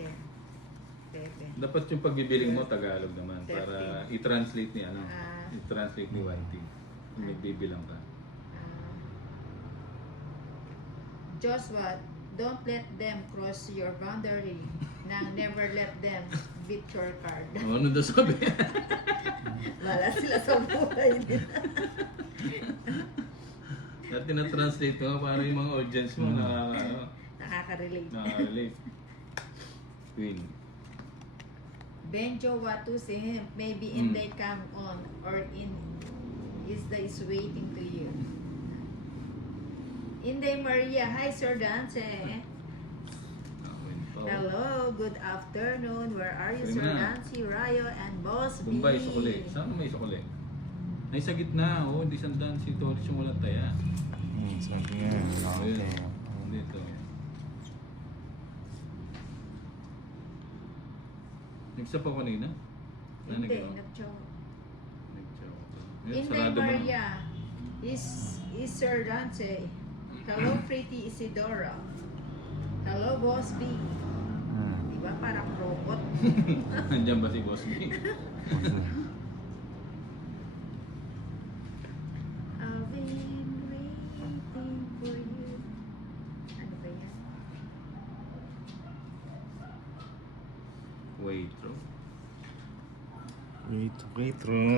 10, 11. Dapat yung pagbibiling mo Tagalog naman para i-translate ni ano, i-translate ni YT. Kung nagbibilang ka. Joshua, don't let them cross your boundary. Nang never let them beat your card. Ano daw sabi? Wala sila sa buhay nila. At tina-translate mo para yung mga audience mo na ano, Nakaka-relate. nakaka-relate. Queen. Benjo Watuse, maybe in they come on or in is waiting to you. Inday Maria, hi Sir Dance. Hello, good afternoon. Where are you, Sir Dance, Rayo, and Boss B? Bombay, sukuli. Saan may sukuli? Ay, sa gitna. Oo, di sandan si Toris yung walang taya. Sige. Okay. Dito. Nagsa pa kanina? Hindi, nag-chow. Nag-chow. Inday Maria, is Sir Dance. Hello, pretty Isidora. Hello, Boss B. Diba parang robot? Nandiyan ba si Boss B? I've been waiting for you. Ano ba yan? Waitro.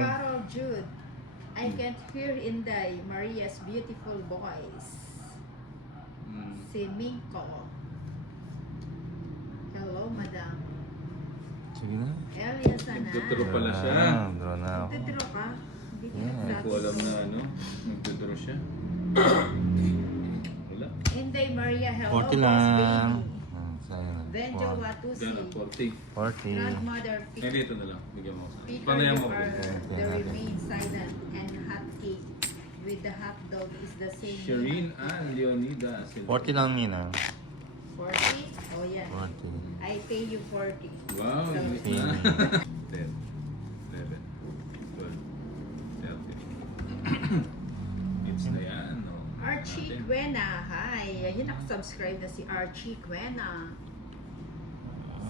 Carol Jude. I can't hear Inday Maria's beautiful voice. Si Minko. Hello, madam. Sige na. Elia Sana. Nagtuturo pala siya. Draw na ako. Nagtuturo ka? Hindi ka Yeah. Hindi ko alam na ano, nagtuturo siya. Wala. Inday Maria, hello, 40 boss lang. baby. Sa'yo na. Benjo Watusi. Diyan, 40. 40. Grandmother Eh, dito na lang. Bigyan mo ako. Peter, Panayan mo you ako. are the remain silent and hot cake with the hot dog is the same. Shireen and Leonida. 40 lang yun ah. 40? Oh, yan. 40. I pay you 40. Wow, So, inis na. 10, 11, 12, 13. It's na yan, no? Archie Natin. Quena. Hi. Ayun, nakasubscribe na si Archie Quena.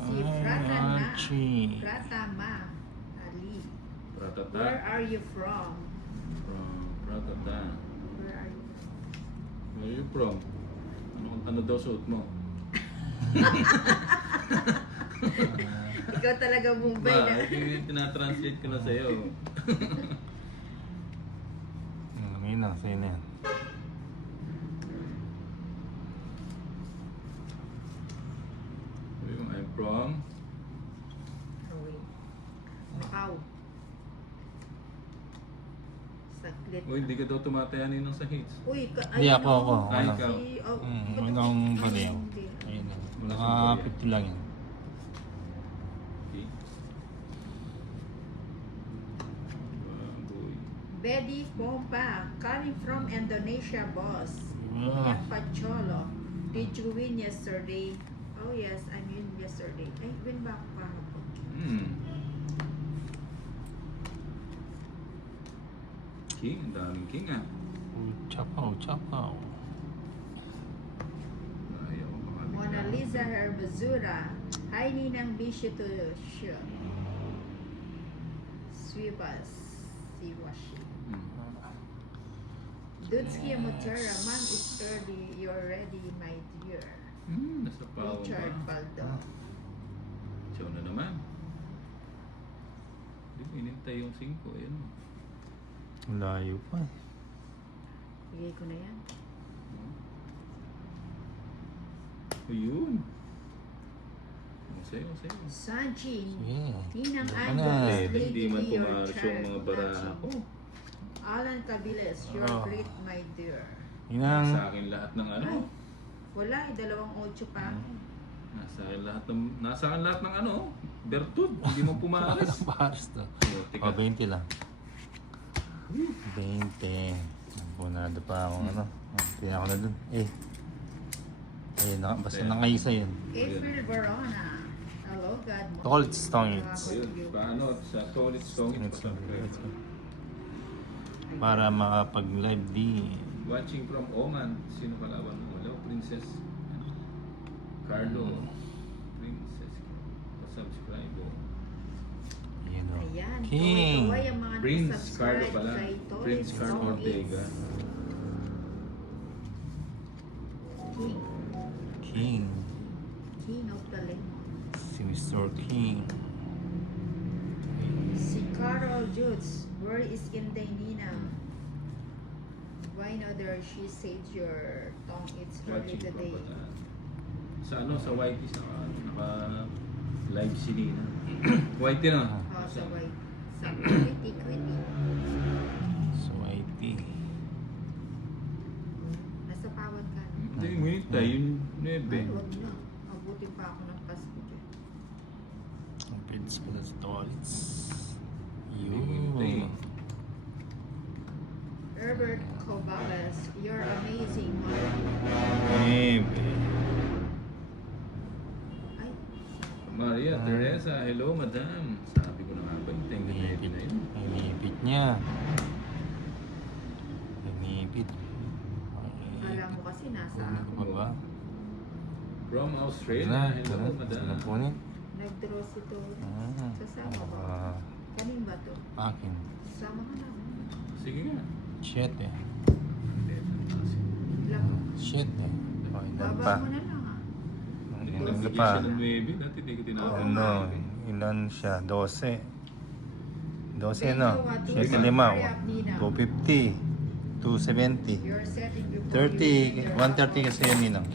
Si Fratana. Archie. Fratama. Ali. Pratata. Where are you from? From Pratata. Where are you? Where are you from? Ano daw suot mo? Ikaw talaga Mumbai na. Tinatranslate ko na sa'yo. Ngayon na, sa'yo na yan. I'm from Away. Macau. Saklit. Uy, hindi ka daw tumatayanin ng sa hits. Uy, Hindi, ako. Ay, Ano? ikaw. Huwag akong baliw. Ayun na. Naka 50 lang yan. Okay. Baboy. Betty Pompa, coming from Indonesia, boss. Ah. Kuya Pacholo, did you win yesterday? Oh yes, I win yesterday. Ay, win ba ako kahapon? King, ang daming king ah. Chapaw, chapaw. Ayaw ko makabigla. Mona Lisa Herbazura, hi Ninang Bishu to show. Swipas, Siwashi. Dudski Mutera, mom is early, you're ready, my dear. Nasa pao Richard ba? Baldo. Chow na naman. Hindi ko inintay yung 5. Ayan o. Layo pa. Bigay ko na yan. Ayun. Sa'yo, sa'yo. Sanchi, Sige. Ninang Ano na? Angus, Hindi man Lady pumaros yung mga baraha ko. Alan Cabiles, you're Oh. great, my dear. Inang. Sa akin lahat ng ano. Ay, wala eh, 2-8 pa ako. Nasa akin lahat ng ano. Bertud. Hindi mo pumaris. Pares to. Oh, tika. O, 20 lang. 20. Punado pa ako ano. Kaya ako na dun. Ayun, basta nakaisa yun. April Verona. Hello, God. Cold Stongits. Ayun. Paano? Sa solid song. Para makapag-live di. Watching from Oman. Sino kalaban mo? Hello, Princess. Carlo. Princess King. Kaway ang mga Prince Carlo nakasubscribe pala. kay Toy Prince Carlo Song Ortega. King. King. King of the Lemon. Si Mr. King. Si Carol Jutz, where is Inday Nina? Why not she said your tongue it's early Watching today? Kabataan. Sa ano, sa YT, naka live si Nina. YT na. Oh, sa white. Sa Quitty. So, IT. Nasa pawan ka. Hindi, minute tayo, yung 9. Ay, huwag na. Abutin pa ako ng Pasko dyan. Ang pins pala sa toilets. Yun. Herbert Cobales, you're amazing, Mom. Maybe. Ay, Maria Teresa, hello madam. Sabi ko na nga ba, yung tenga heavy na yun. Inipit niya. Inipit. alam mo kasi nasa Ano ako. ba ba? From Australia, Wala, hello wala. madam. Ano po niya? Nag-draw si to. Ah. Sasama ba? Ah, Kanin ba to? akin. Sama ka na. Sige nga. Shit eh. Lang. Shit eh. O, ilan Baba pa? mo na lang ah. Ilan Sige pa? siya ng 9, dati di ko tinawag. Ano? Ilan siya? 12. 12 Thank no? you, Watu. Siya Lima. lima. Hurry up, Nina. 250. 270. You're setting before 30. you enter. 130 kasi yun ninang.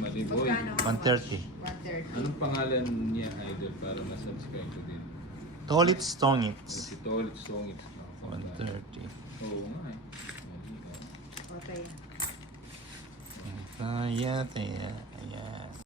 Mali boy. Magkano? 130. 130. Anong pangalan niya, Idol, para ma-subscribe ko din? Toilet Stonits. Si Tolit Songits. 130. Oo nga eh. Mali, oh. Okay. Kaya, kaya.